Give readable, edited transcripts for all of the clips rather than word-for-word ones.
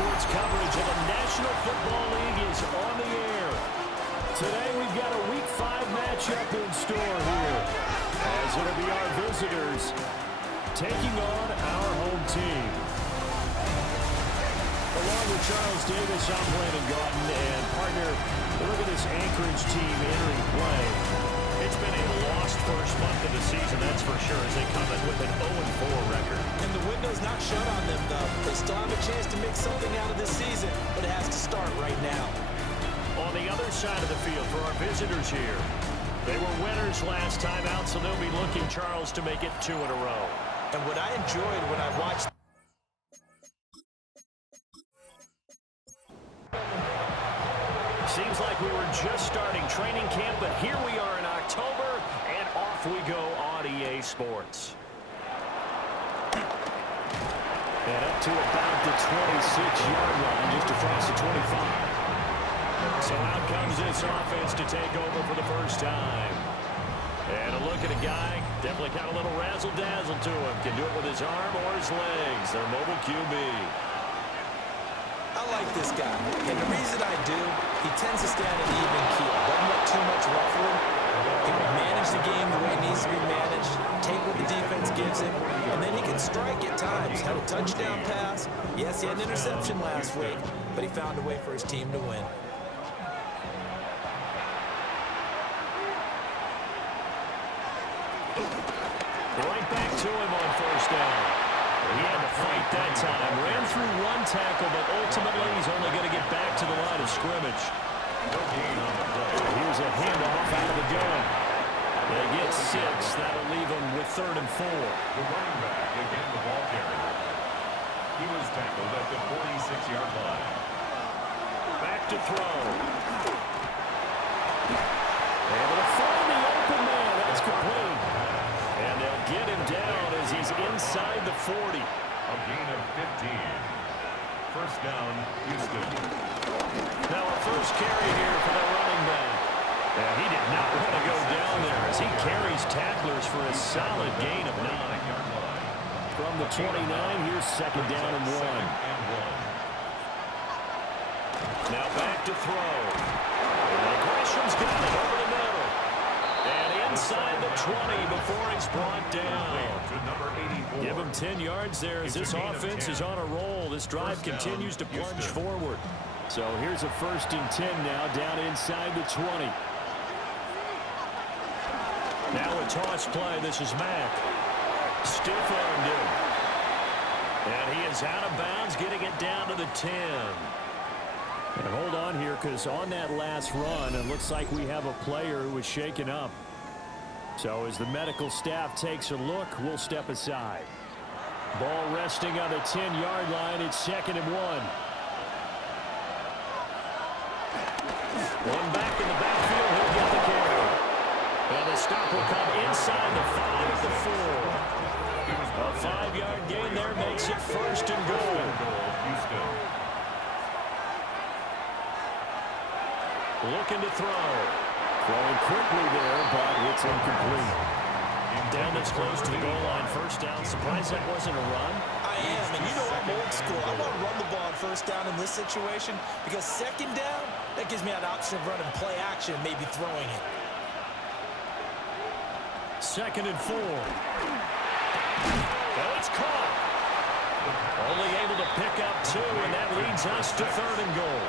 sports coverage of the National Football League is on the air. Today we've got a Week 5 matchup in store here, as it'll be our visitors taking on our home team. Along with Charles Davis, I'm Brandon Gaudin, and partner, look at this Anchorage team entering play. It's been a lost first month of the season, that's for sure, as they come in with an 0-4 record. And the window's not shut on them, though. They still have a chance to make something out of this season, but it has to start right now. On the other side of the field for our visitors here, they were winners last time out, so they'll be looking, Charles, to make it 2 in a row. And what I enjoyed when I watched seems like we were just starting training camp, but here we are in October, and off we go on EA Sports. And up to about the 26-yard line, just across the 25. So out comes this offense to take over for the first time. And a look at a guy, definitely got a little razzle-dazzle to him. Can do it with his arm or his legs. Their mobile QB. I like this guy, and the reason I do, he tends to stay on an even keel. Doesn't let too much ruffling. He can manage the game the way it needs to be managed, take what the defense gives him, and then he can strike at times. Had a touchdown pass. Yes, he had an interception last week, but he found a way for his team to win. Right back to him on first down. He had to fight that time. Ran through one tackle, but ultimately he's only going to get back to the line of scrimmage. Here's a handoff out of the gun. They get 6. That'll leave them with 3rd and 4. The running back again the ball carrier. He was tackled at the 46-yard line. Back to throw. Able to find the open man. That's complete. And they'll get him down as he's inside the 40. A gain of 15. First down, Houston. Now a first carry here for the running back. And he did not want to go down there as he carries tacklers for a solid gain of 9. From the 29, here's second down and 1. Now back to throw. And Gresham's got it over the middle. And inside the 20 before he's brought down. Give him 10 yards there as this offense is on a roll. This drive continues to plunge forward. So here's a 1st and 10 now down inside the 20. Now a toss play. This is Mack. Stiff-armed him. And he is out of bounds, getting it down to the 10. And hold on here, because on that last run, it looks like we have a player who was shaken up. So as the medical staff takes a look, we'll step aside. Ball resting on the 10-yard line. It's 2nd and 1. One back in the backfield. He'll get the carry. And the stop will come inside the 5 to 4. A 5-yard gain there makes it 1st and goal. Looking to throw. Throwing quickly there, but it's incomplete. Down this close to the goal line. First down. Surprised that wasn't a run? I am, and you know I'm old school. I want to run the ball on first down in this situation because second down, that gives me an option of running play action and maybe throwing it. 2nd and 4. Well, it's caught. Only able to pick up 2, and that leads us to 3rd and goal.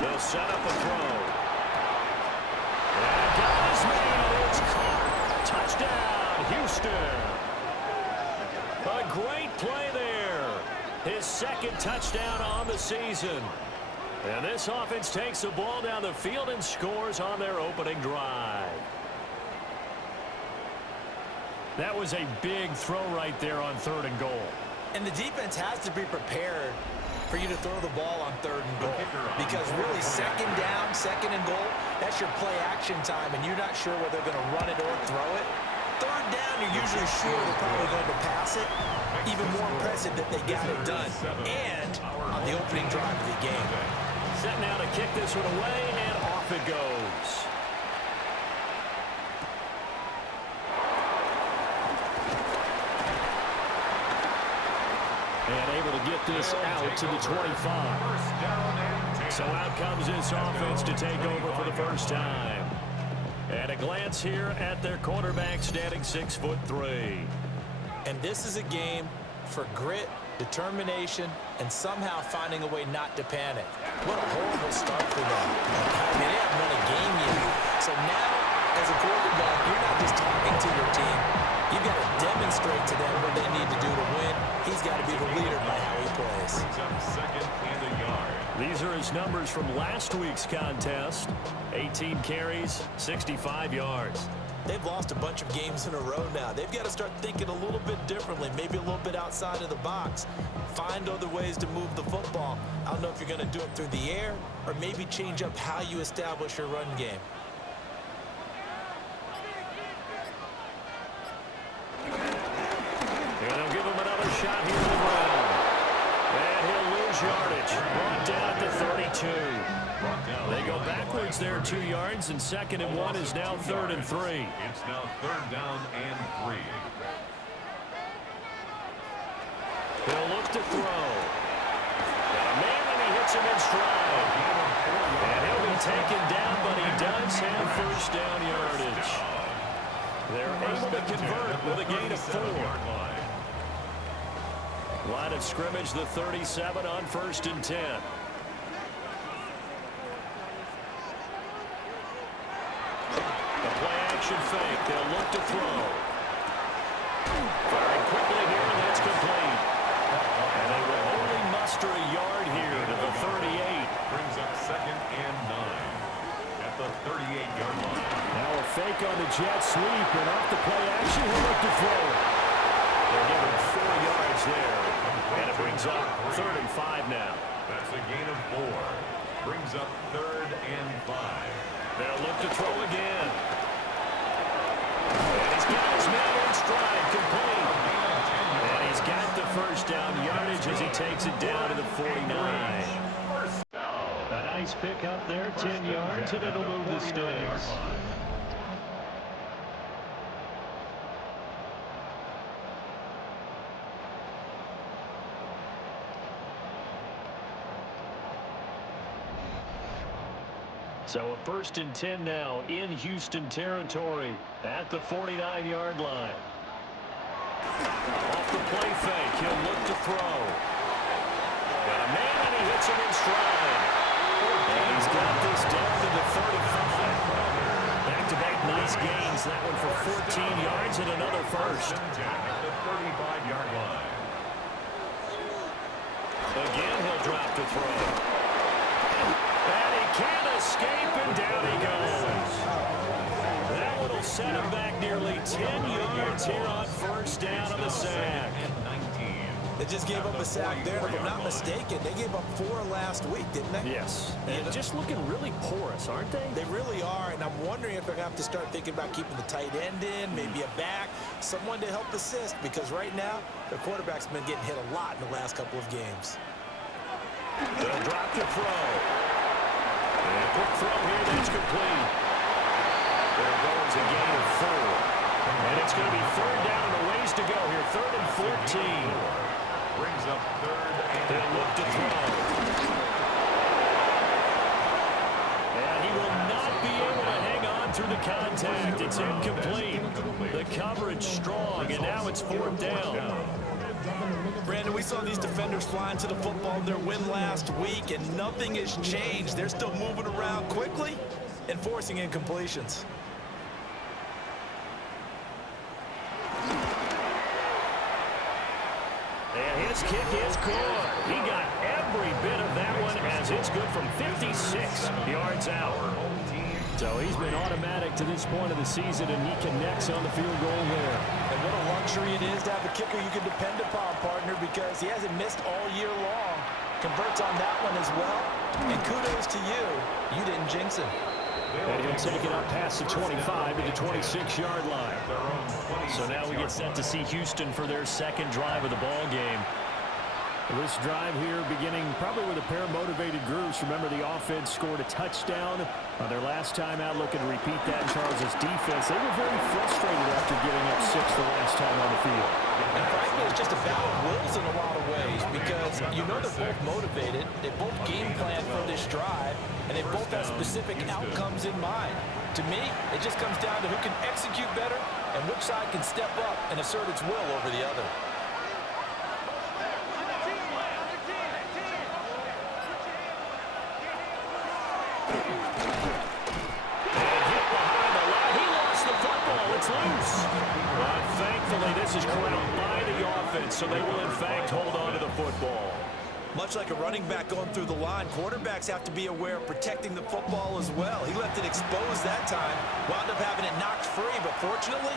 They'll set up a throw. And got his man. It's caught. Touchdown, Houston. A great play there. His 2nd touchdown on the season. And this offense takes the ball down the field and scores on their opening drive. That was a big throw right there on 3rd and goal. And the defense has to be prepared for you to throw the ball on 3rd and goal. Because really, 2nd down, 2nd and goal, that's your play action time, and you're not sure whether they're going to run it or throw it. 3rd down, you're usually sure they're probably going to pass it. Even more impressive that they got it done. And on the opening drive of the game. Set now to kick this one away, and off it goes. And able to get this out to the 25. So out comes this offense to take over for the first time. And a glance here at their quarterback standing 6'3". And this is a game for grit, determination, and somehow finding a way not to panic. What a horrible start for them. I mean, they haven't won a game yet. So now, as a quarterback, you're not just talking to your team. You've got to demonstrate to them what they need to do to win. He's got to be the leader by how he plays. Second and a yard. These are his numbers from last week's contest. 18 carries, 65 yards. They've lost a bunch of games in a row now. They've got to start thinking a little bit differently, maybe a little bit outside of the box. Find other ways to move the football. I don't know if you're going to do it through the air or maybe change up how you establish your run game. And they'll give him another shot here to the ground. And he'll lose yardage. Brought down at the 32. They go backwards there 2 yards, and 2nd and 1 is now 3rd and 3. It's now 3rd down and 3. He'll look to throw. Got a man, and he hits him in stride. And he'll be taken down, but he does have first down yardage. They're able to convert with a gain of 4. Line of scrimmage, the 37 on 1st and 10. Play-action fake. They'll look to throw. Firing quickly here, and that's complete. And they will only muster a yard here to the 38. Brings up 2nd and 9 at the 38-yard line. Now a fake on the jet sweep, and off the play-action, he'll look to throw. They're given 4 yards there, and it brings up 3rd and 5 now. That's a gain of 4. Brings up 3rd and 5. They'll look to throw again. And he's got his man in stride, complete. And he's got the first down yardage as he takes it down to the 49. A nice pick up there, 10 yards, and it'll move the sticks. So a 1st and 10 now in Houston territory at the 49-yard line. Off the play fake, he'll look to throw. Got a man, and he hits him in stride. And he's got this down to the 35. Back-to-back nice gains. That one for 14 yards and another first. At the 35-yard line. Again, he'll drop to throw. And he can't escape, and down he goes. That one will set him back nearly 10 yards here on first down on the sack. They just gave up a sack there. If I'm not mistaken, they gave up 4 last week, didn't they? Yes. And just looking really porous, aren't they? They really are, and I'm wondering if they're going to have to start thinking about keeping the tight end in, maybe a back, someone to help assist, because right now, their quarterback's been getting hit a lot in the last couple of games. They'll drop to throw. And a quick throw here, that's complete. There goes a gain of 4. And it's going to be 3rd down and a ways to go here. 3rd and 14. Brings up 3rd and They'll look to throw. And he will not be able to hang on through the contact. It's incomplete. The coverage strong, and now it's 4th down. Brandon, we saw these defenders flying to the football in their win last week, and nothing has changed. They're still moving around quickly and forcing incompletions. And his kick is good. He got every bit of that one as it's good from 56 yards out. So he's been automatic to this point of the season, and he connects on the field goal there. And what a luxury it is to have a kicker you can depend upon, partner, because he hasn't missed all year long. Converts on that one as well. And kudos to you. You didn't jinx him. And he'll take it up past the 25 to the 26-yard line. So now we get set to see Houston for their second drive of the ball game. This drive here beginning probably with a pair of motivated groups. Remember, the offense scored a touchdown on their last time out, looking to repeat that in Charles' defense. They were very frustrated after giving up 6 the last time on the field. And frankly, it's just a battle of wills in a lot of ways because you know they're both motivated. They both game plan for this drive, and they both have specific outcomes in mind. To me, it just comes down to who can execute better and which side can step up and assert its will over the other. Thankfully, this is corralled by the offense, so they will, in fact, hold on to the football. Much like a running back going through the line, quarterbacks have to be aware of protecting the football as well. He left it exposed that time, wound up having it knocked free, but fortunately,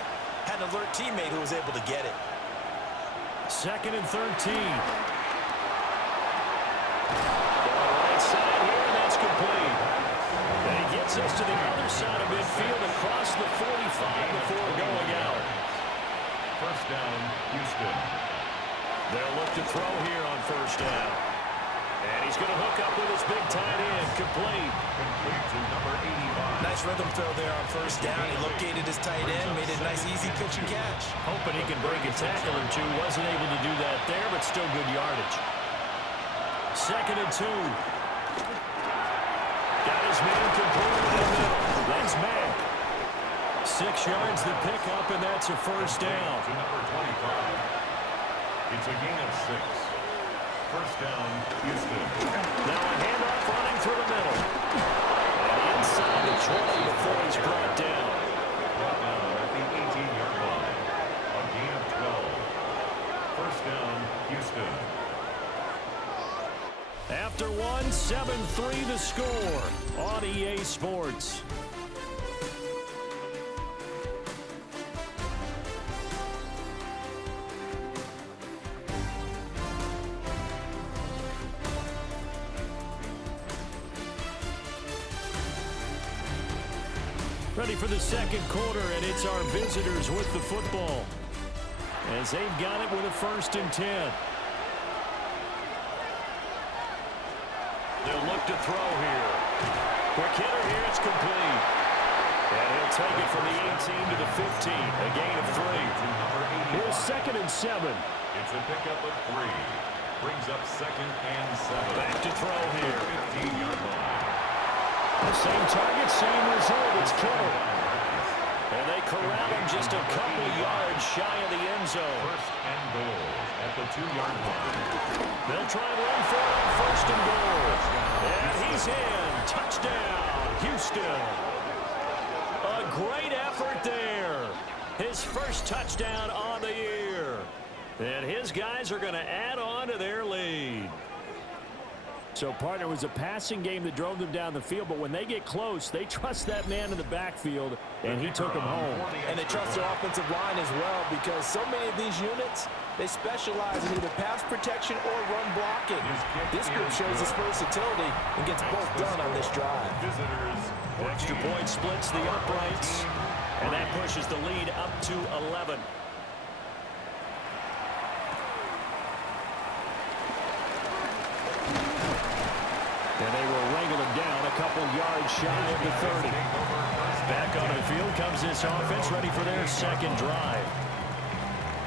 had an alert teammate who was able to get it. 2nd and 13. Right side here, and that's complete. And he gets us to the other side of midfield across the 45 before going out. First down, Houston. They'll look to throw here on first down. And he's going to hook up with his big tight end. Complete. Complete to number 85. Nice rhythm throw there on first down. He located his tight end, made it a nice, easy pitch and catch. Hoping he can break a tackle or two. Wasn't able to do that there, but still good yardage. 2nd and 2. Got his man completed in the middle. That's Mack. 6 yards the pickup, and that's a first down. To number 25. It's a gain of 6. First down, Houston. Now a handoff running through the middle. And inside the 20 before he's brought down. Brought down at the 18-yard line. A gain of 12. First down, Houston. After one, 7-3 the score on EA Sports. Ready for the second quarter, and it's our visitors with the football as they've got it with a 1st and 10. They'll look to throw here. Quick hitter here, it's complete. And he'll take it from the 18 to the 15, a gain of 3. Here's 2nd and 7. It's a pickup of 3. Brings up 2nd and 7. Back to throw here. 15-yard line. The same target, same result. It's Kittle. And they corral him just a couple yards shy of the end zone. First and goal at the 2-yard line. They'll try and run for it on 1st and goal. And he's in. Touchdown, Houston. A great effort there. His first touchdown on the year. And his guys are going to add on to their lead. So, partner, it was a passing game that drove them down the field, but when they get close, they trust that man in the backfield, and he took them home. And they trust their offensive line as well because so many of these units, they specialize in either pass protection or run blocking. This group shows its versatility and gets both done on this drive. Extra point splits the uprights, and that pushes the lead up to 11. And they will wrangle him down a couple yards shy of the 30. Back on the field comes this offense, ready for their second drive.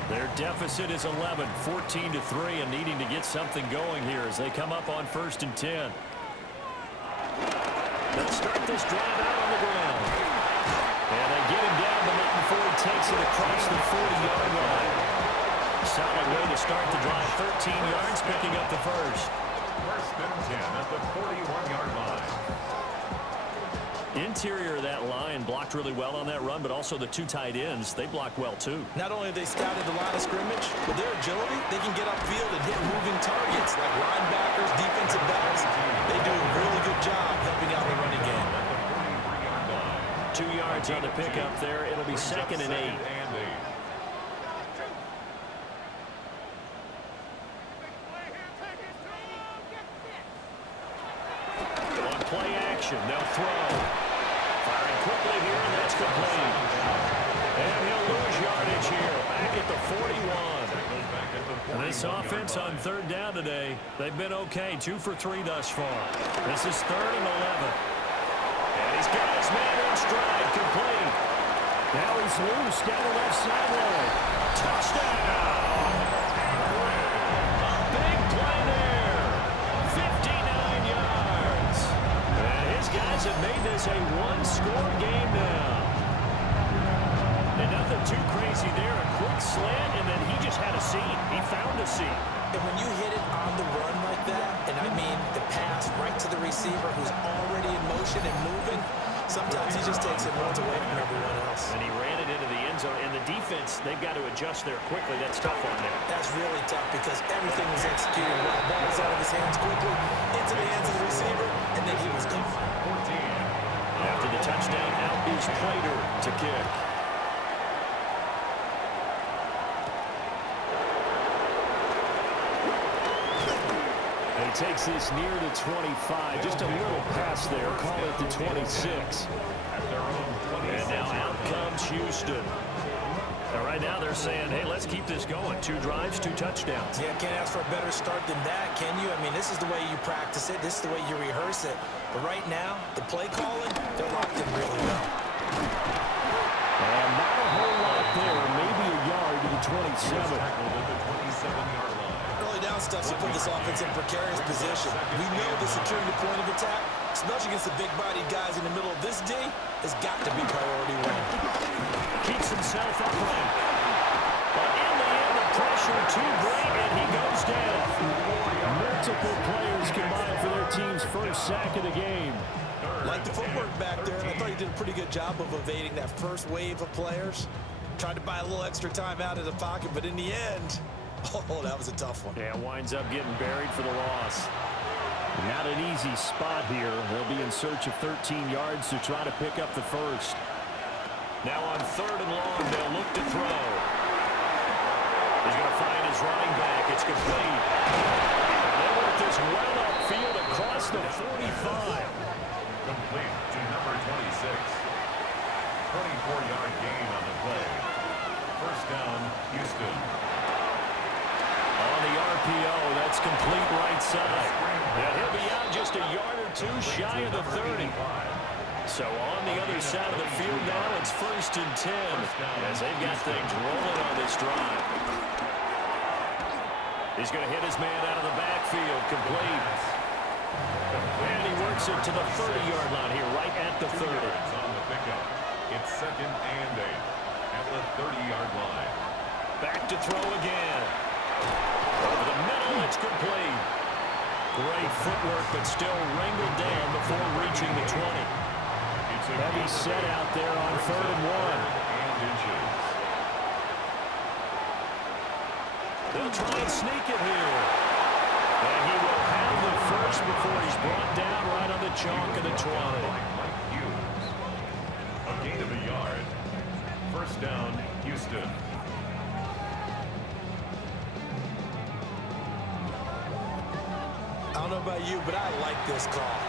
Their deficit is 11, 14-3, and needing to get something going here as they come up on 1st and 10. They'll start this drive out on the ground. And they get him down, but not before he takes it across the 40-yard line. Solid way to start the drive, 13 yards, picking up the first. First and 10 at the 41-yard line. Interior of that line blocked really well on that run, but also the 2 tight ends, they blocked well too. Not only have they scouted the line of scrimmage, with their agility, they can get upfield and hit moving targets like linebackers, defensive backs. They do a really good job helping out the running game. 2 yards on the pickup there. It'll be 2nd and 8. Play action. They'll throw. Firing quickly here, and that's complete. And he'll lose yardage here. Back at the 41. And this This offense on third down today, they've been okay. 2 for 3 thus far. This is 3rd and 11. And he's got his man in stride, complete. Now he's loose down the left sideline. Touchdown! A big play there. 59 yards. And his guys have made this a one-score game now. And nothing too crazy there. A quick slant, and then he just had a seam. He found a seam. And when you hit it on the run like that, and I mean the pass right to the receiver who's already in motion and moving, sometimes he just takes it and runs away from everyone else. And he ran it into the end zone. And the defense, they've got to adjust there quickly. That's tough on them. That's really tough because everything was executed well. Ball was out of his hands quickly, into the hands of the receiver, and then he was gone. After the touchdown, out is Prater to kick. He takes this near the 25. Just a little pass there. Call it the 26. And now out comes Houston. And right now they're saying, hey, let's keep this going. 2 drives, 2 touchdowns. Yeah, can't ask for a better start than that, can you? I mean, this is the way you practice it. This is the way you rehearse it. But right now, the play calling, they're locked in really well. And not a whole lot there. Maybe a yard to the 27. Early down stuff to put this offense in precarious position. We know the securing the point of attack, especially against the big-bodied guys in the middle of this D, has got to be priority 1. Keeps himself upright. But in the end, the pressure too great, and he goes down. Multiple players combined for their team's first sack of the game. Like the footwork back there, I thought he did a pretty good job of evading that first wave of players. Tried to buy a little extra time out of the pocket, but in the end, oh, that was a tough one. Yeah, winds up getting buried for the loss. Not an easy spot here. They'll be in search of 13 yards to try to pick up the first. Now on 3rd and long, they'll look to throw. He's going to find his running back. It's complete. They work this well upfield across the 45. Complete to number 26. 24-yard gain on the play. First down, Houston. On the RPO, that's complete right side. Now he'll be out just a yard or 2 shy of the 30. So on the other side of the field now, it's 1st and 10 as they've got things rolling on this drive. He's going to hit his man out of the backfield, complete. And he works it to the 30-yard line here, right at the 30. On the pickup. It's 2nd and 8 at the 30-yard line. Back to throw again. Over the middle, it's complete. Great footwork, but still wrangled down before reaching the 20. Heavy set out there on 3rd and 1. They'll try and sneak it here. And he will have the first before he's brought down right on the chalk of the 20. A gain of a yard. First down, Houston. I don't know about you, but I like this call.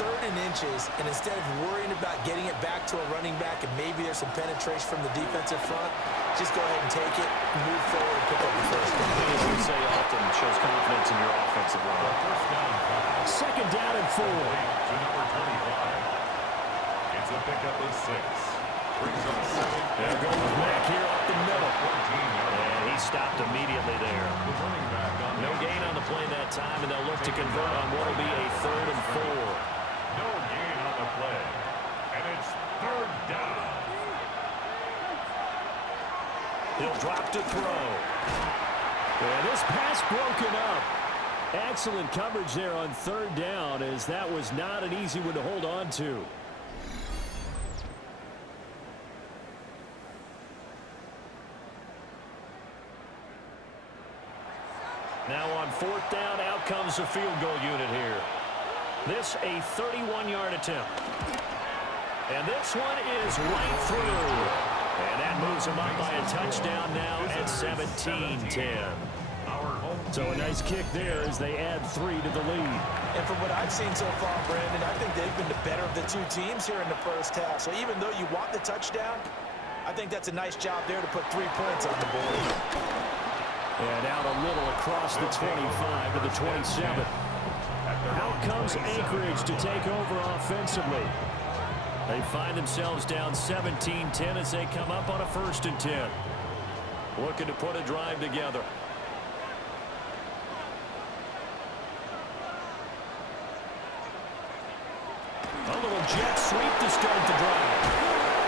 3rd and inches, and instead of worrying about getting it back to a running back and maybe there's some penetration from the defensive front, just go ahead and take it, move forward, and pick up the first down. As we say often, it shows confidence in your offensive line. First down pass. 2nd down and 4. To number 25. It's a pickup of 6. Brings up 2nd. There goes Mack here up the middle. 14-yard line. And he stopped immediately there. The running back on No gain on the play that time, and they'll look to convert on what will be a 3rd and 4. No gain on the play. And it's 3rd down. He'll drop to throw. And this pass broken up. Excellent coverage there on 3rd down, as that was not an easy one to hold on to. Now on 4th down, out comes the field goal unit here. This a 31-yard attempt. And this one is right through. And that moves him up by a touchdown now at 17-10. So a nice kick there as they add 3 to the lead. And from what I've seen so far, Brandon, I think they've been the better of the 2 teams here in the first half. So even though you want the touchdown, I think that's a nice job there to put 3 points on the board. And out a little across the 25 to the 27. Out comes Anchorage to take over offensively. They find themselves down 17-10 as they come up on a 1st and 10. Looking to put a drive together. A little jet sweep to start the drive.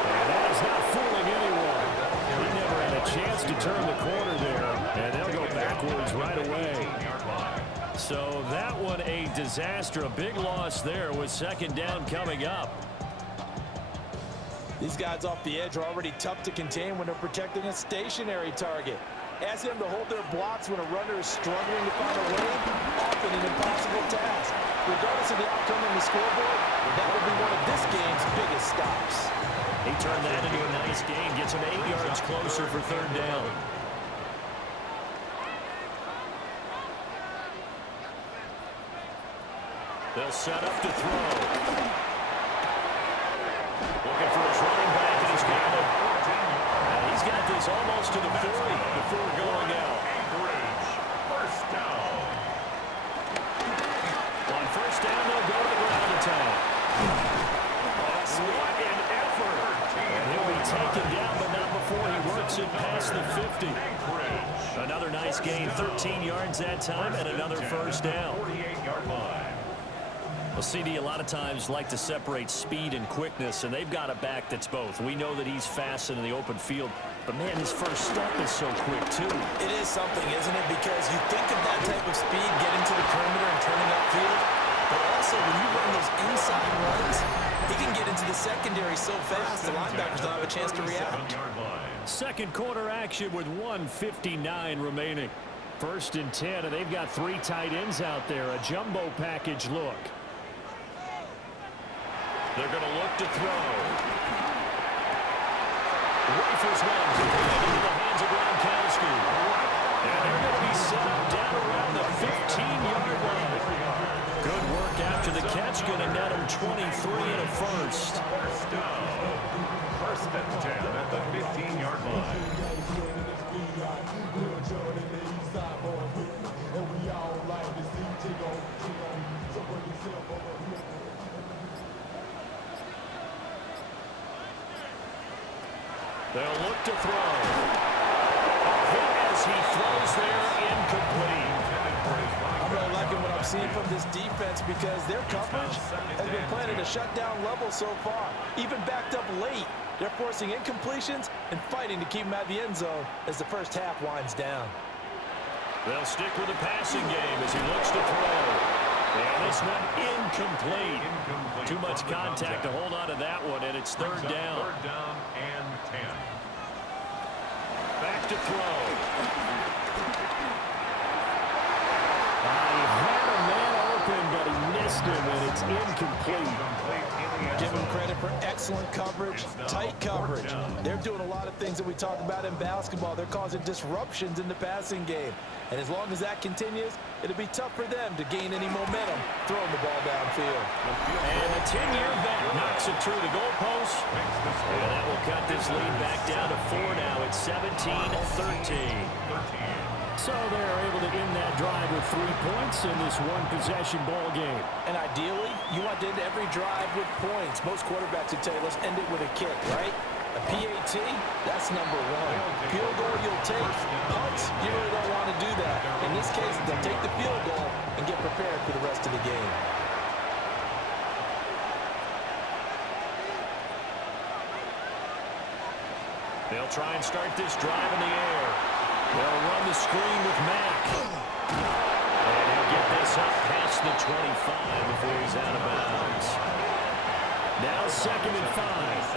And that is not fooling anyone. He never had a chance to turn the corner there. And they'll go backwards right away. So that one a disaster. A big loss there with 2nd down coming up. These guys off the edge are already tough to contain when they're protecting a stationary target. Ask them to hold their blocks when a runner is struggling to find a lane, often an impossible task. Regardless of the outcome on the scoreboard, that will be one of this game's biggest stops. He turned that into a nice gain, gets him 8 yards closer for 3rd down. They'll set up to throw. Looking for his running back, and he's got it. He's got this almost to the 40 before going out. First down. On 1st down, they'll go to the ground attack. What an effort. And he'll be taken down, but not before he works it past the 50. Another nice gain, 13 yards that time, and another 1st down. 48-yard line. Well, CD a lot of times like to separate speed and quickness, and they've got a back that's both. We know that he's fast in the open field, but, man, his first step is so quick, too. It is something, isn't it? Because you think of that type of speed getting to the perimeter and turning upfield, but also when you run those inside runs, he can get into the secondary so fast the linebackers don't have a chance to react. 2nd quarter action with 1:59 remaining. 1st and 10, and they've got 3 tight ends out there. A jumbo package look. They're going to look to throw. Rifles one, into the hands of Gronkowski. And they're going to be set up down around the 15-yard line. Good work after the catch, going to net him 23 and a 1st. First down. 1st and 10 at the 15-yard line. They'll look to throw. A hit as he throws there, incomplete. I'm really liking what I'm seeing from this defense because their coverage has been playing at a shutdown level so far. Even backed up late, they're forcing incompletions and fighting to keep them at the end zone as the 1st half winds down. They'll stick with the passing game as he looks to throw. And this one incomplete. Too much contact to hold on to that one, and it's 3rd down. 3rd down and 10. Back to throw. He had a man open, but he missed him, and it's incomplete. Give them credit for excellent coverage, tight coverage. They're doing a lot of things that we talk about in basketball. They're causing disruptions in the passing game. And as long as that continues, it'll be tough for them to gain any momentum throwing the ball downfield. And a 10-year vet knocks it through the goalpost. And that will cut this lead back down to 4 now. It's 17-13. So they're able to end that drive with 3 points in this one-possession ball game. And ideally, you want to end every drive with points. Most quarterbacks would tell you, let's end it with a kick, right? A PAT, that's number 1. Field goal you'll take. Punts, you really don't want to do that. In this case, they'll take the field goal and get prepared for the rest of the game. They'll try and start this drive in the air. They'll run the screen with Mack. And he'll get this up past the 25 before he's out of bounds. Now 2nd and 5.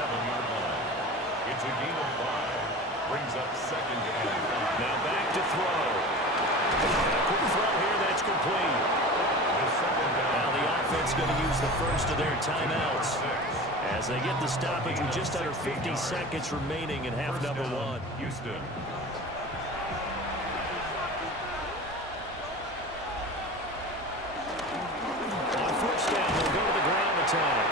It's a gain of 5. Brings up 2nd and 5. Now back to throw. And a quick throw here that's complete. Now the offense going to use the first of their timeouts as they get the stoppage with just under 50 seconds remaining in half number 1. Houston. On 1st down, they'll go to the ground attack.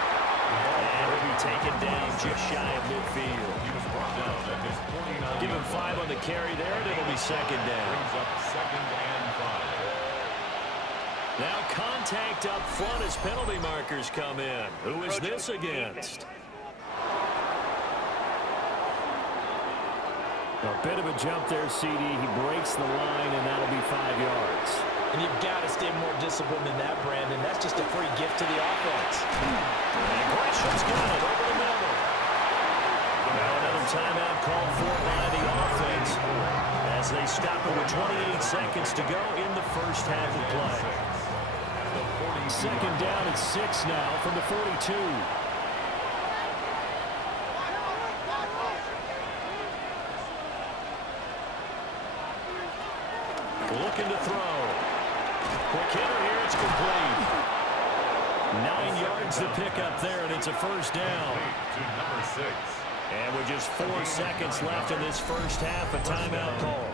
And he'll be taken down just shy of midfield. He was brought down at his 49. Give him 5 on the carry there, and it'll be second down. Brings up 2nd and 5. Now contact up front as penalty markers come in. Who is this against? A bit of a jump there, CD. He breaks the line, and that'll be 5 yards. And you've got to stay more disciplined than that, Brandon. That's just a free gift to the offense. And Gresham's got it over the middle. Now another timeout called for by the offense as they stop it with 28 seconds to go in the first half of play. Second down at 6 now from the 42. Looking to throw. Quick hitter here, it's complete. 9 yards to pick up there, and it's a first down. To number 6. And with just 4 seconds left in this first half, a timeout call.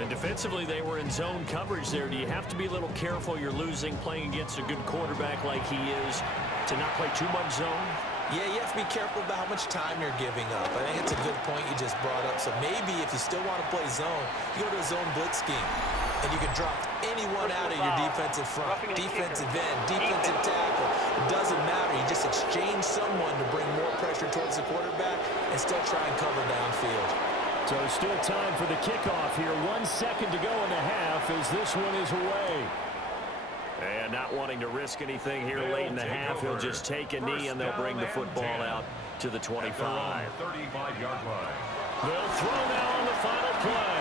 And defensively, they were in zone coverage there. Do you have to be a little careful? You're losing, playing against a good quarterback like he is, to not play too much zone? Yeah, you have to be careful about how much time you're giving up. I think it's a good point you just brought up. So maybe if you still want to play zone, you go to a zone blitz scheme. And you can drop anyone out of your defensive front, defensive end, defensive tackle. It doesn't matter. You just exchange someone to bring more pressure towards the quarterback and still try and cover downfield. So still time for the kickoff here. 1 second to go in the half as this one is away. And not wanting to risk anything here late in the half, he'll just take a knee and they'll bring the football out to the 25. 35-yard line. They'll throw now on the final play.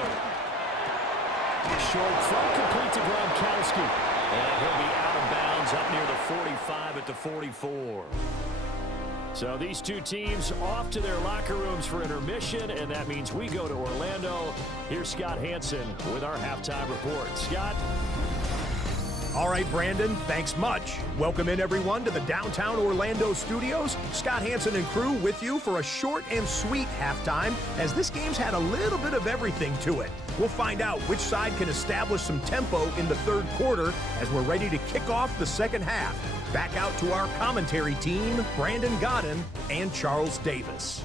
Short throw complete to Gronkowski. And he'll be out of bounds up near the 45 at the 44. So these two teams off to their locker rooms for intermission, and that means we go to Orlando. Here's Scott Hansen with our halftime report. Scott? All right, Brandon, thanks much. Welcome in, everyone, to the downtown Orlando studios. Scott Hansen and crew with you for a short and sweet halftime, as this game's had a little bit of everything to it. We'll find out which side can establish some tempo in the third quarter as we're ready to kick off the second half. Back out to our commentary team, Brandon Godden and Charles Davis.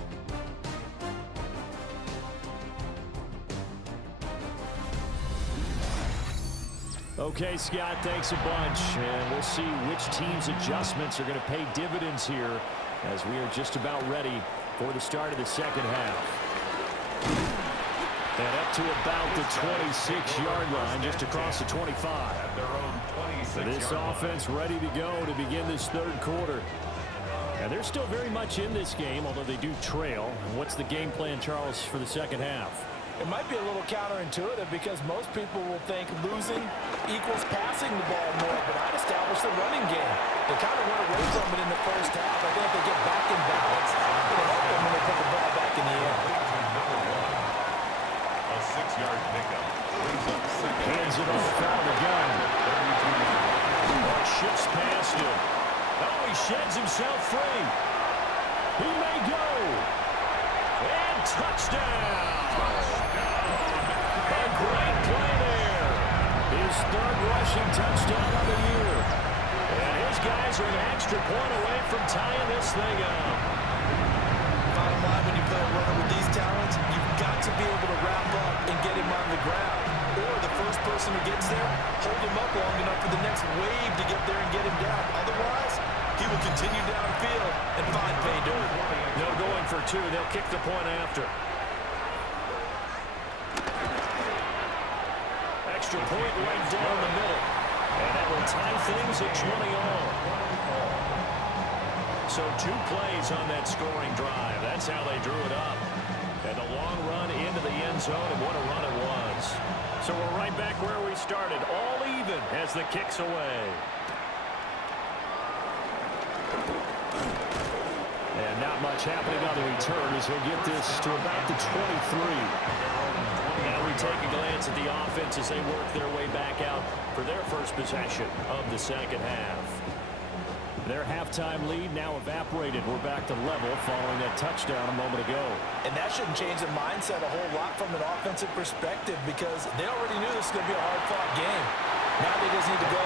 Okay, Scott, thanks a bunch. And we'll see which team's adjustments are going to pay dividends here as we are just about ready for the start of the second half. And up to about the 26-yard line, just across the 25. This offense ready to go to begin this third quarter. And they're still very much in this game, although they do trail. And what's the game plan, Charles, for the second half? It might be a little counterintuitive because most people will think losing equals passing the ball more, but I'd establish the running game. They kind of went away from it in the first half. I think if they get back in balance, it'll help them when they put the ball back in the air. A 6-yard pickup. Hands it off out of the gun. Shifts past him. Oh, he sheds himself free. He may go. And touchdown. A great play there. His third rushing touchdown of the year. And his guys are an extra point away from tying this thing up. Bottom line, when you play a runner with these talents, you've got to be able to wrap up and get him on the ground. Or the first person who gets there, hold him up long enough for the next wave to get there and get him down. Otherwise, he will continue downfield and find pay dirt. No going for two. They'll kick the point after. Extra point right down the middle. And that will tie things at 20 all. So 2 plays on that scoring drive. That's how they drew it up. And a long run into the end zone, and what a run it was. So we're right back where we started, all even as the kick's away. And not much happening on the return as he'll get this to about the 23. Now we take a glance at the offense as they work their way back out for their first possession of the second half. Their halftime lead now evaporated. We're back to level following that touchdown a moment ago. And that shouldn't change the mindset a whole lot from an offensive perspective because they already knew this was going to be a hard-fought game. Now they just need to go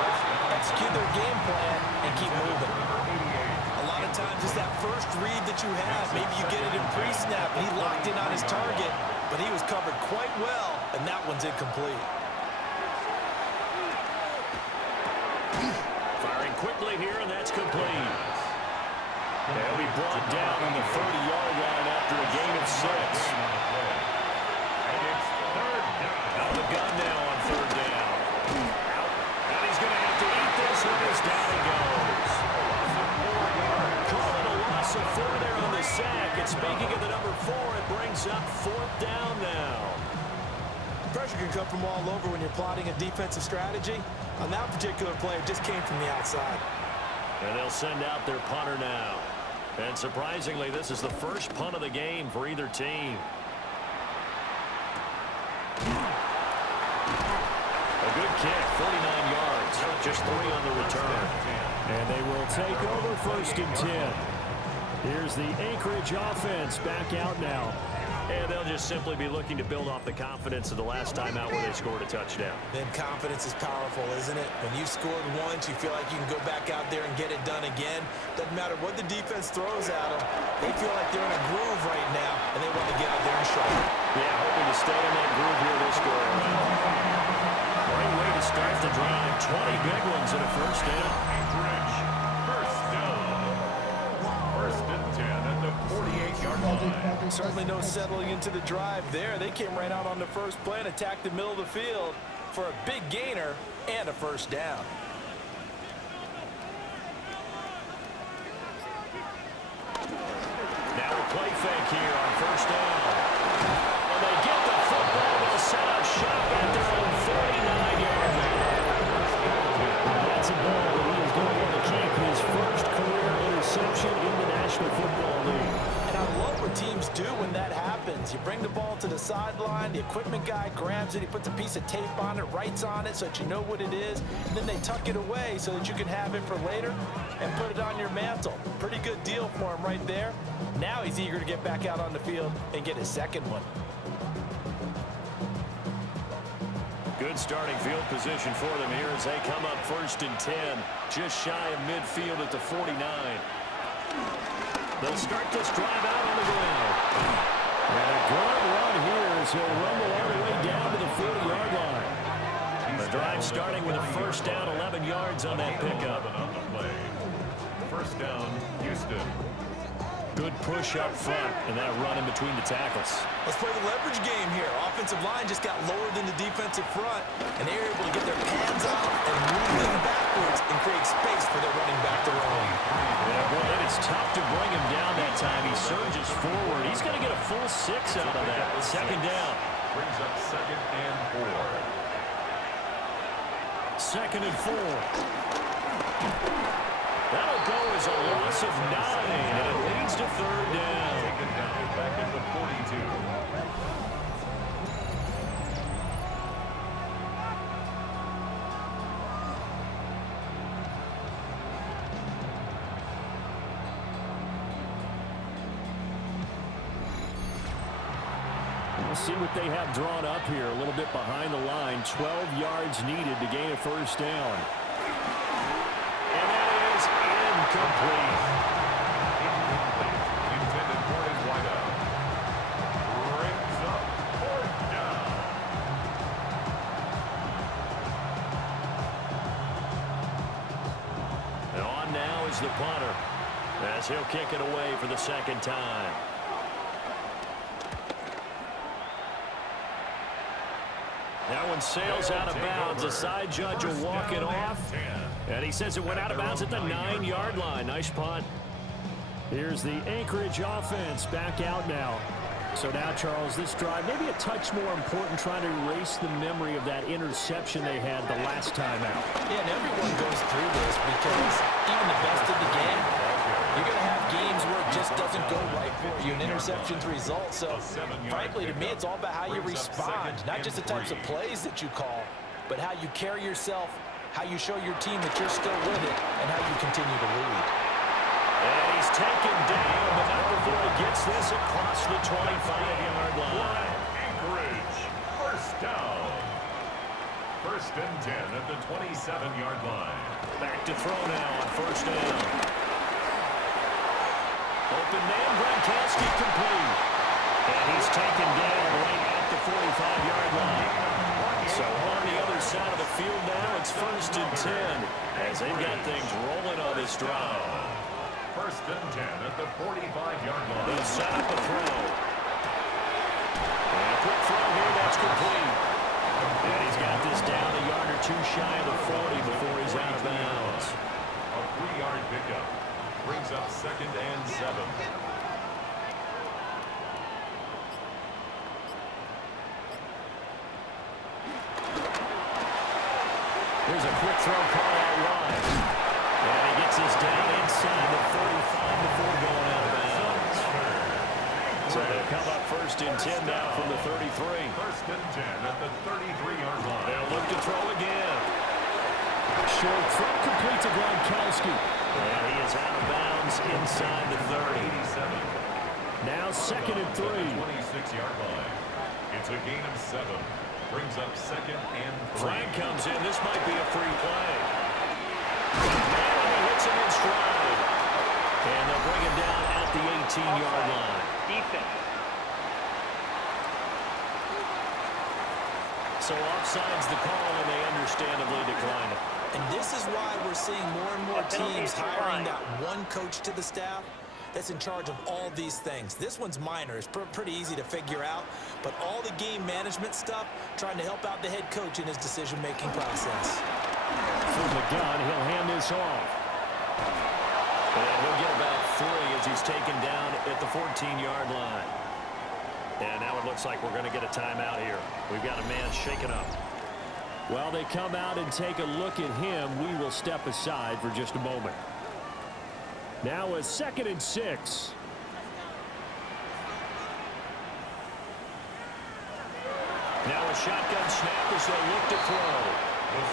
execute their game plan and keep moving. A lot of times it's that first read that you have. Maybe you get it in pre-snap, and he locked in on his target, but he was covered quite well, and that one's incomplete. Firing quickly here, and that's complete. They'll be brought down on the 30-yard line after a gain of 6. And it's third down. Out of the gun now on 3rd down. And he's going to have to eat this one as down he goes. Calling a loss of 4 there on the sack. And speaking of the number 4, it brings up 4th down now. Pressure can come from all over when you're plotting a defensive strategy. On that particular play, it just came from the outside. And they'll send out their punter now. And surprisingly, this is the first punt of the game for either team. A good kick, 49 yards, just 3 on the return. And they will take over 1st and 10. Here's the Anchorage offense back out now. And they'll just simply be looking to build off the confidence of the last time out where they scored a touchdown. Then confidence is powerful, isn't it? When you've scored once, you feel like you can go back out there and get it done again. Doesn't matter what the defense throws at them. They feel like they're in a groove right now, and they want to get out there and show it. Yeah, hoping to stay in that groove here this go around. Great way to start the drive. 20 big ones and a 1st down. Anchorage, 1st down. 1st and 10 at the 48-yard line. Certainly no settling into the drive there. They came right out on the first play and attacked the middle of the field for a big gainer and a 1st down. Now a play fake here on 1st down. And they get the football. They'll set up shop at their own 49-yard line. That's a ball that he is going to want to keep his first career interception in the National Football League. And I love what teams do when that happens. You bring the ball to the sideline, the equipment guy grabs it, he puts a piece of tape on it, writes on it so that you know what it is, and then they tuck it away so that you can have it for later and put it on your mantle. Pretty good deal for him right there. Now he's eager to get back out on the field and get his 2nd one. Good starting field position for them here as they come up 1st and 10, just shy of midfield at the 49. They'll start this drive out on the ground. And a good run here as he'll rumble all the way down to the 40-yard line. The drive starting with a 1st down, 11 yards on that pickup. On the play. 1st down, Houston. Good push up front and that run in between the tackles. Let's play the leverage game here. Offensive line just got lower than the defensive front, and they're able to get their pads out and move them backwards and create space for their running back to run. Yeah, boy, and it's tough to bring him down that time. He surges forward. He's going to get a full 6 out of that. 2nd down. Brings up 2nd and 4. 2nd and 4. That'll go as a loss of 9, and it leads to 3rd down. Taken down back at the 42. We'll see what they have drawn up here. A little bit behind the line. 12 yards needed to gain a 1st down. And that is incomplete. Intended for his wideout. Brings up 4th down. And on now is the punter, as he'll kick it away for the 2nd time. That one sails out of bounds. The side judge will walk it off. And he says it went out of bounds at the 9-yard line. Nice punt. Here's the Anchorage offense back out now. So now, Charles, this drive maybe a touch more important, trying to erase the memory of that interception they had the last time out. Yeah, and everyone goes through this because even the best of the game, you're going to have games where it just doesn't go right for you. An interception's result. So, frankly, to me, it's all about how you respond, not just the types of plays that you call, but how you carry yourself, how you show your team that you're still with it, and how you continue to lead. And he's taken down, but not before he gets this across the 25-yard line. Anchorage, 1st down. 1st and 10 at the 27-yard line. Back to throw now on 1st down. Open man, Gronkowski complete. And he's taken down right at the 45-yard line. So on the other side of the field now, it's 1st and 10 as they've got things rolling on this drive. 1st and 10 at the 45-yard line. They'll set up the throw. And a quick throw here, that's complete. And he's got this down a yard or two shy of the 40 before he's out of bounds. A 3-yard pickup brings up 2nd and 7. Here's a quick throw call out wide. And he gets this down inside the 35 before going out of bounds. So they'll come up 1st and 10 now from the 33. 1st and 10 at the 33-yard line. They'll look to throw again. Short throw complete to Gronkowski. And he is out of bounds inside the 30. 87. Now 2nd and 3. 26-yard line. It's a gain of 7. Brings up 2nd and 3. Frank comes in. This might be a free play. And he hits him in stride. And they'll bring him down at the 18-yard line. Defense. So offside's the call, and they understandably decline it. And this is why we're seeing more and more teams hiring that one coach to the staff that's in charge of all these things. This one's minor. It's pretty easy to figure out. But all the game management stuff, trying to help out the head coach in his decision-making process. From the gun, he'll hand this off. And he'll get about 3 as he's taken down at the 14-yard line. And now it looks like we're going to get a timeout here. We've got a man shaken up. While they come out and take a look at him, we will step aside for just a moment. Now a 2nd and 6. Now a shotgun snap as they look to throw.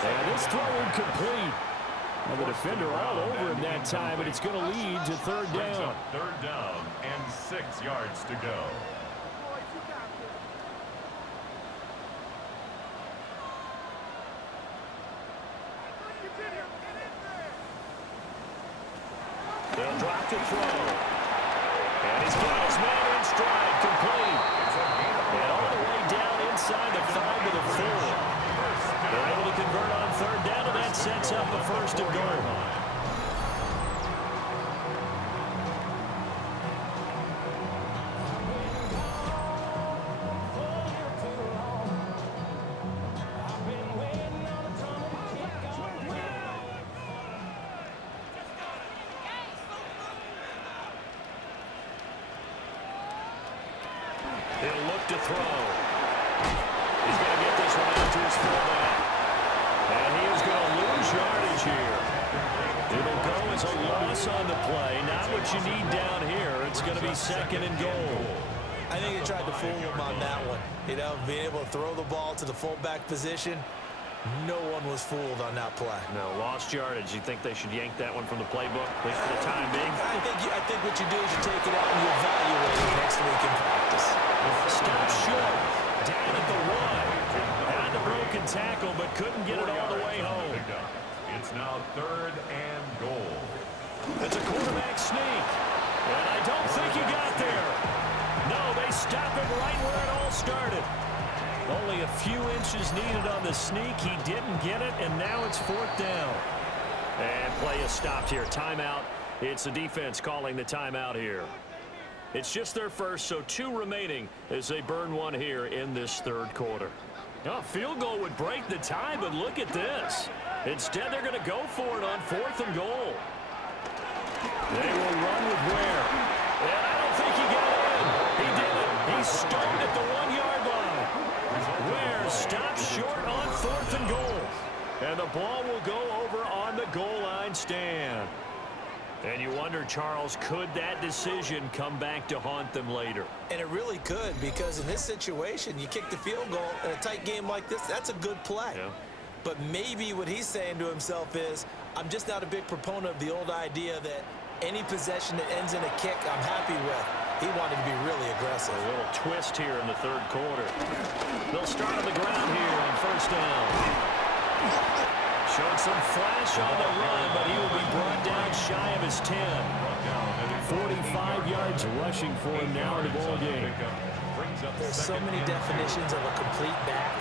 And this throw incomplete. And the defender all over him that time, but it's going to lead to 3rd down. 3rd down and 6 yards to go. They'll drop the throw. And he's got his man in stride, complete. And all the way down inside the 5 to the 4. They're able to convert on 3rd down, and that sets up the 1st and goal. He'll look to throw. He's going to get this one out to his fullback. And he is going to lose yardage here. It'll go as a loss on the play. Not what you need down here. It's going to be 2nd and goal. I think they tried to fool him on that one. You know, being able to throw the ball to the fullback position. No one was fooled on that play. No, lost yardage. You think they should yank that one from the playbook, at least for the time being? I think what you do is you take it out and you evaluate it next week in practice. Stop short. Down at the 1. Had the broken tackle, but couldn't get it all the way home. It's now 3rd and goal. It's a quarterback sneak. And I don't think he got there. No, they stop him right where it all started. Only a few inches needed on the sneak. He didn't get it, and now it's 4th down. And play is stopped here. Timeout. It's the defense calling the timeout here. It's just their first, so 2 remaining as they burn one here in this 3rd quarter. A field goal would break the tie, but look at this. Instead, they're going to go for it on 4th and goal. They will run with Ware. And I don't think he got in. He did it. He started at the 1-yard line. Ware stops short on 4th and goal. And the ball will go over on the goal line stand. And you wonder, Charles, could that decision come back to haunt them later? And it really could, because in this situation, you kick the field goal in a tight game like this, that's a good play. Yeah. But maybe what he's saying to himself is, I'm just not a big proponent of the old idea that any possession that ends in a kick, I'm happy with. He wanted to be really aggressive. A little twist here in the 3rd quarter. They'll start on the ground here on 1st down. Showed some flash on the run, but he will be brought down shy of his 10. 45 yards rushing for him now in the ball game. There's so many definitions of a complete back.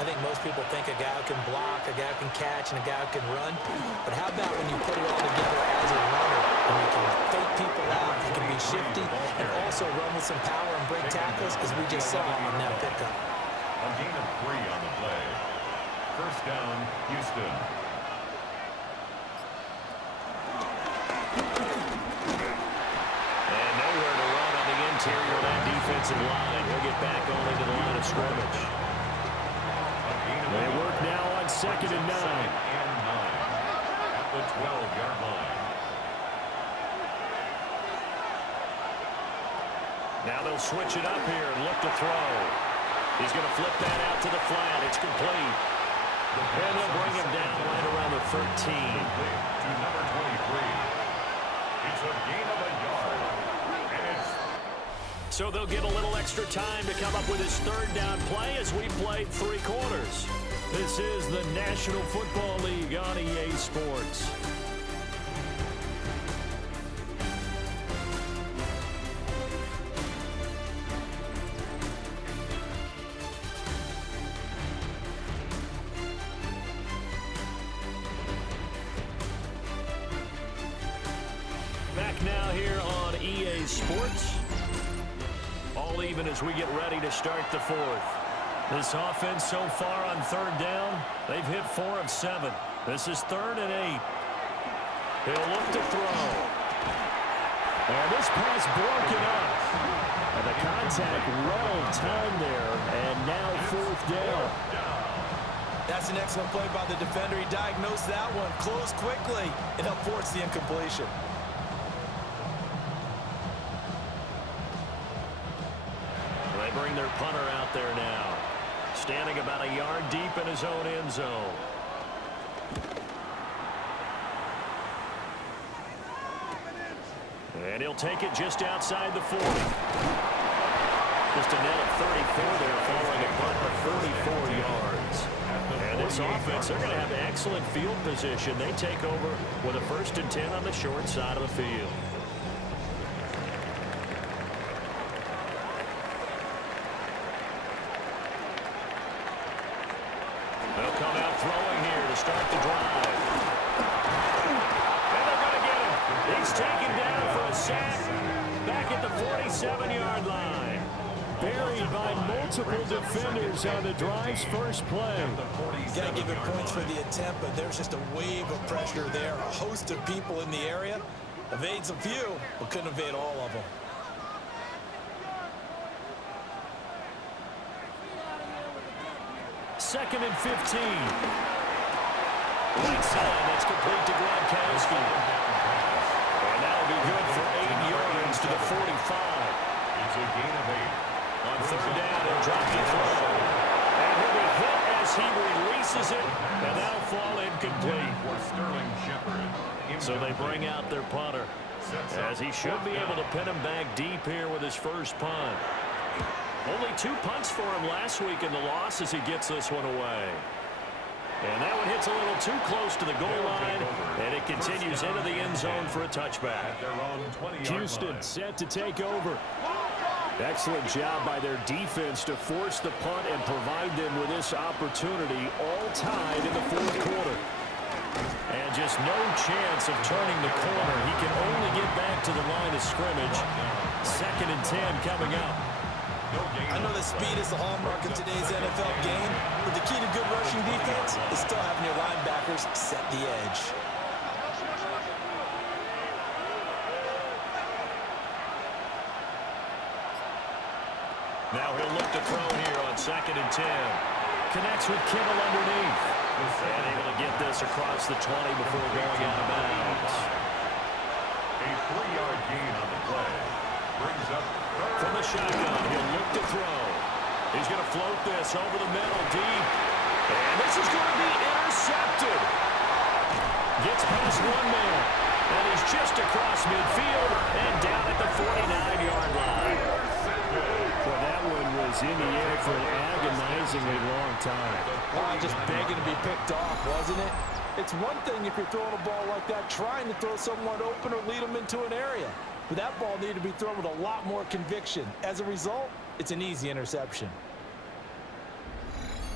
I think most people think a guy who can block, a guy who can catch, and a guy who can run. But how about when you put it all together as a runner, and you can fake people out, you can be shifty, and also run with some power and break tackles, as we just saw on that pickup. A gain of 3 on the play. First down, Houston. And nowhere to run on the interior of that defensive line. He'll get back only to the line of scrimmage. They work now on 2nd and 9. At the 12-yard line. Now they'll switch it up here and look to throw. He's going to flip that out to the flat. It's complete. And they'll bring him down right around the 13. To number 23. It's a gain of a yard. And it's... So they'll get a little extra time to come up with his 3rd down play as we played 3 quarters. This is the National Football League on EA Sports. Back now here on EA Sports. All even as we get ready to start the 4th. This offense so far on 3rd down, they've hit 4 of 7. This is 3rd and 8. He'll look to throw. And this pass broken up. And the contact well timed there. And now 4th down. That's an excellent play by the defender. He diagnosed that one, closed quickly, and helped force the incompletion. They bring their punter out there now. Standing about a yard deep in his own end zone. And he'll take it just outside the 40. Just a net of 34 there following a punt of 44 yards. And this offense, they're going to have excellent field position. They take over with a 1st and 10 on the short side of the field. They'll come out throwing here to start the drive. And they're going to get him. He's taken down for a sack back at the 47-yard line. Buried by multiple defenders on the drive's first play. You got to give him points for the attempt, but there's just a wave of pressure there. A host of people in the area. Evades a few, but couldn't evade all of them. Second and 15. Right side, that's complete to Gronkowski. And that'll be good for 8 yards to the 45. It's a gain of 8. On 3rd down, he'll drop the throw. And he'll be hit as he releases it. And that'll fall incomplete. For Sterling Shepard. So they bring out their punter. As he should be able to pin him back deep here with his first punt. Only 2 punts for him last week in the loss as he gets this one away. And that one hits a little too close to the goal line, and it continues into the end zone for a touchback. Houston set to take over. Excellent job by their defense to force the punt and provide them with this opportunity, all tied in the 4th quarter. And just no chance of turning the corner. He can only get back to the line of scrimmage. 2nd and 10 coming up. I know that speed is the hallmark of today's NFL game, but the key to good rushing defense is still having your linebackers set the edge. Now he'll look to throw here on 2nd and 10. Connects with Kittle underneath. And able to get this across the 20 before going out of bounds. A 3-yard gain on the play. Brings up from the shotgun. He'll look to throw. He's going to float this over the middle deep. And this is going to be intercepted. Gets past one man. And he's just across midfield and down at the 49-yard line. Well, that one was in the air for an agonizingly long time. Just begging to be picked off, wasn't it? It's one thing if you're throwing a ball like that, trying to throw someone open or lead them into an area. But that ball needed to be thrown with a lot more conviction. As a result, it's an easy interception.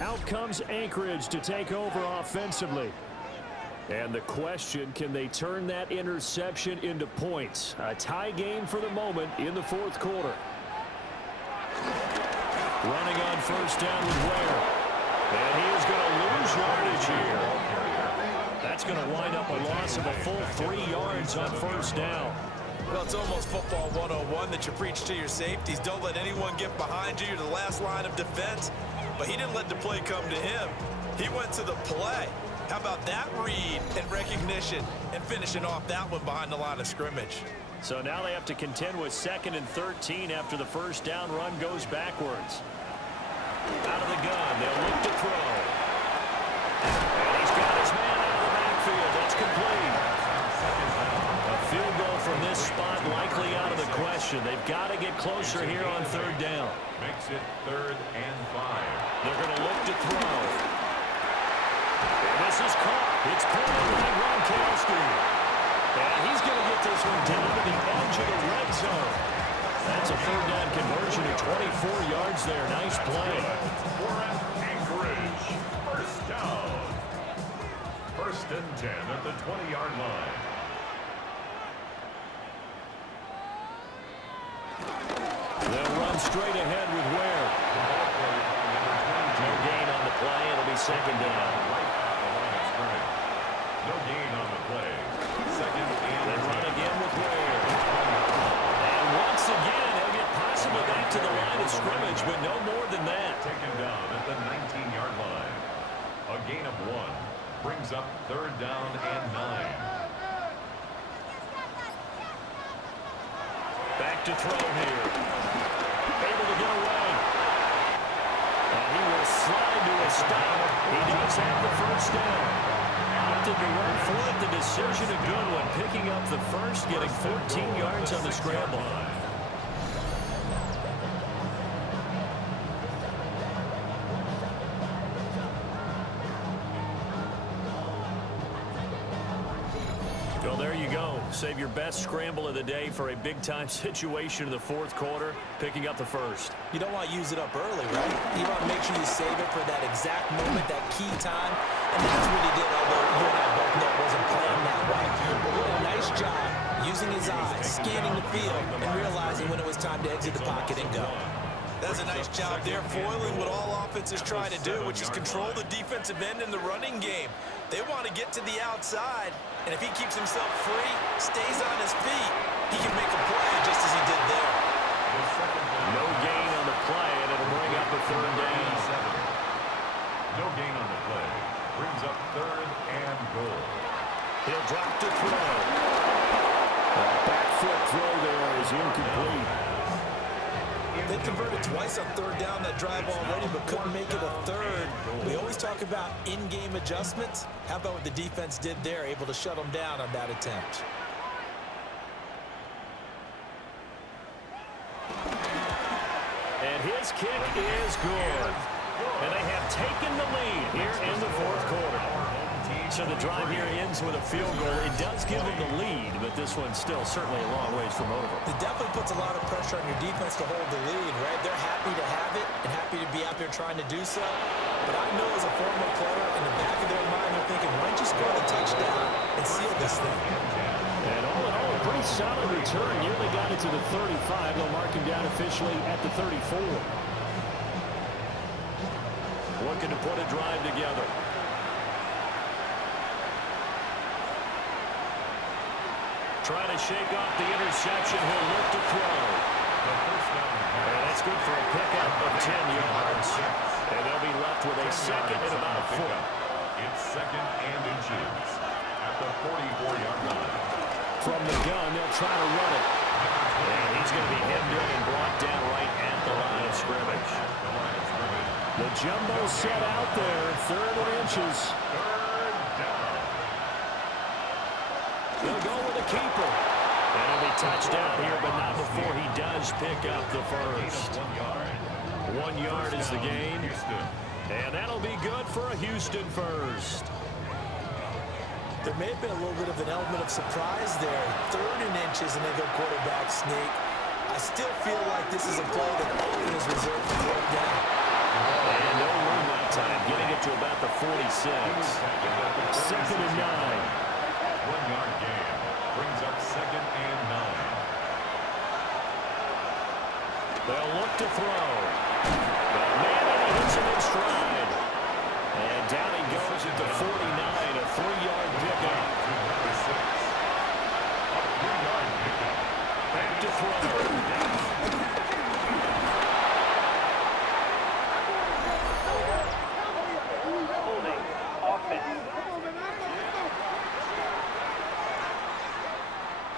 Out comes Anchorage to take over offensively. And the question, can they turn that interception into points? A tie game for the moment in the fourth quarter. Running on first down with Ware. And he is going to lose yardage here. That's going to wind up a loss of a full 3 yards on first down. Well, it's almost football 101 that you preach to your safeties. Don't let anyone get behind you. You're the last line of defense. But he didn't let the play come to him. He went to the play. How about that read and recognition and finishing off that one behind the line of scrimmage? So now they have to contend with 2nd and 13 after the first down run goes backwards. Out of the gun, they'll look to throw. And he's got his man out of the backfield. That's complete. A field goal from this spot likely out of the question. They've got to get closer here on 3rd down. Makes it 3rd and 5. They're going to look to throw. And this is caught. It's pulled in by Gronkowski. And he's going to get this one down to the edge of the red zone. That's a 3rd down conversion of 24 yards there. Nice play. For Anchorage. First down. 1st and 10 at the 20-yard line. They'll run straight ahead with Ware. No gain on the play. It'll be 2nd down. No gain on the play. 2nd and They run again with Ware. And once again, they'll get possibly back to the line of scrimmage, but no more than that. taken down at the 19-yard line. A gain of 1 brings up 3rd down and 9. Back to throw here. Able to get away. And he will slide to a stop. He does have the first down. Opted to run for it. The decision a good one. Picking up the first, getting 14 yards on the scramble. Well, there you go. Save your best scramble of the day for a big-time situation in the fourth quarter, picking up the first. You don't want to use it up early, right? You want to make sure you save it for that exact moment, that key time. And that's what he did, although you and I both know it wasn't planned that way. But what a nice job using his eyes, scanning the field, and realizing when it was time to exit the pocket and go. That's a nice job there, foiling what all offenses try to do, which is control the defensive end in the running game. They want to get to the outside, and if he keeps himself free, stays on his feet, he can make a play just as he did there. No gain on the play, and it'll bring up a 3rd down. No gain on the play. Brings up 3rd and goal. He'll drop to throw. The back foot throw there is incomplete. They converted twice on 3rd down that drive already, but couldn't make it a 3rd. We always talk about in-game adjustments. How about what the defense did there, able to shut them down on that attempt? And his kick is good. And they have taken the lead here in the fourth quarter. So the drive here ends with a field goal. It does give them the lead, but this one's still certainly a long ways from over. It definitely puts a lot of pressure on your defense to hold the lead, right? They're happy to have it and happy to be out there trying to do so. But I know as a former player, in the back of their mind, they're thinking, why don't you score the touchdown and seal this thing? And all in all, a pretty solid return. Nearly got it to the 35. They'll mark him down officially at the 34. Looking to put a drive together. Trying to shake off the interception. He'll look to throw. And that's good for a pickup of 10 yards. And they'll be left with a 2nd and about a 4. It's 2nd and inches at the 44-yard line. From the gun, they'll try to run it. And he's going to be hemmed in and brought down right at the line of scrimmage. The jumbo set out there, 3rd and inches. They'll go with a keeper. And he'll be touched down here, but not before he does pick up the first. 1 yard is the gain. And that'll be good for a Houston first. There may have been a little bit of an element of surprise there. 3rd and inches, and they go quarterback sneak. I still feel like this is a play that often is reserved for 4th down. And no room that time, getting it to about the 46. 2nd and 9. 1-yard gain brings up 2nd and 9. They'll look to throw. Man, and he hits him in stride. And down he goes at the 49, a 3-yard pickup. A 3-yard pickup. Back to throw.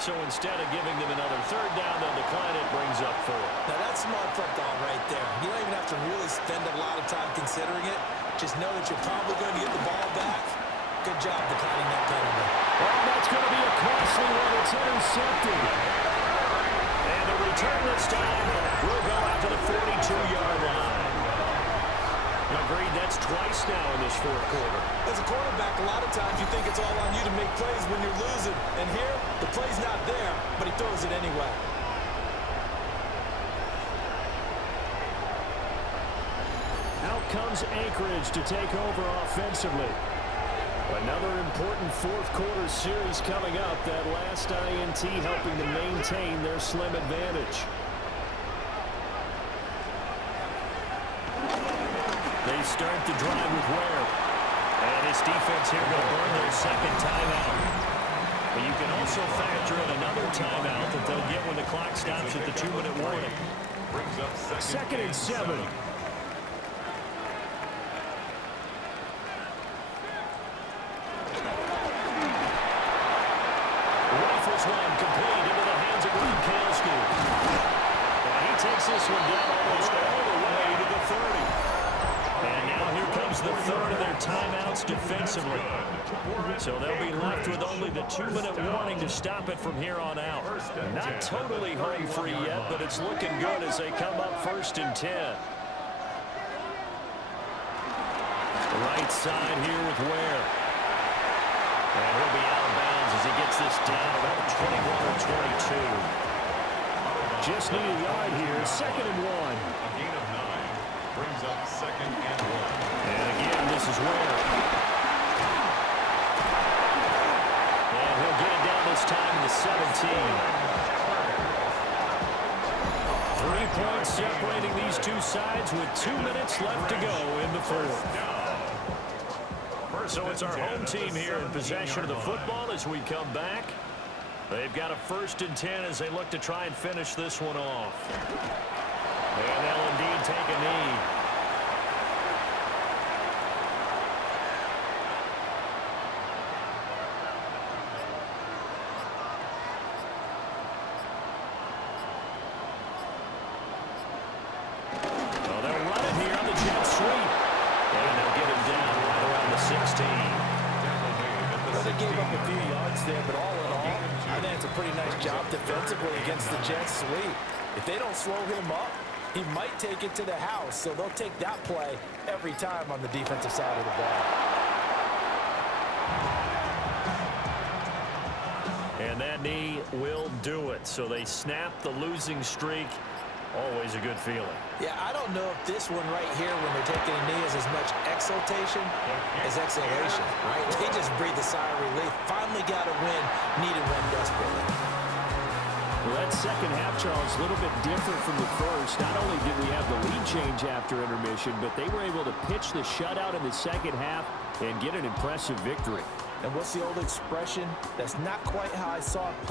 So instead of giving them another 3rd down, they'll decline it, brings up 4. Now that's smart football right there. You don't even have to really spend a lot of time considering it. Just know that you're probably going to get the ball back. Good job declining that penalty. Well, that's going to be a costly one. It's intercepted. And the return this time will go out to the 42-yard line. Agreed, that's twice now in this 4th quarter. As a quarterback, a lot of times you think it's all on you to make plays when you're losing. And here, the play's not there, but he throws it anyway. Out comes Anchorage to take over offensively. Another important 4th quarter series coming up. That last INT helping to maintain their slim advantage. They start the drive with Ware. And his defense here going to burn their 2nd timeout. But you can also factor in another timeout that they'll get when the clock stops at the 2-minute warning. Brings up 2nd and 7. Rifles one complete into the hands of Gronkowski. And he takes this one down almost all the way to the 30. And now here comes the 3rd of their timeouts defensively. So they'll be left with only the 2-minute warning to stop it from here on out. Not totally home free yet, but it's looking good as they come up 1st and 10. Right side here with Ware. And he'll be out of bounds as he gets this down about 21 or 22. Just need a yard here, 2nd and 1. A gain of 9 brings up 2nd and 1. And again, this is Ware. And he'll get it down this time to the 17. 3 points separating these two sides with 2 minutes left to go in the 4th. So it's our home team here in possession of the football as we come back. They've got a 1st and 10 as they look to try and finish this one off. And they'll indeed take a knee. Well, they'll run it here on the jet sweep. And they'll get him down right around the 16. Well, they gave up a few yards there, but all in all, I think it's a pretty nice job defensively against the jet sweep. If they don't slow him up, he might take it to the house, so they'll take that play every time on the defensive side of the ball. And that knee will do it. So they snap the losing streak. Always a good feeling. Yeah, I don't know if this one right here, when they're taking a knee, is as much exultation as exhalation, right? They just breathe a sigh of relief. Finally got a win, needed one desperately. Well, that second half, Charles, a little bit different from the first. Not only did we have the lead change after intermission, but they were able to pitch the shutout in the second half and get an impressive victory. And what's the old expression? That's not quite how I saw it play.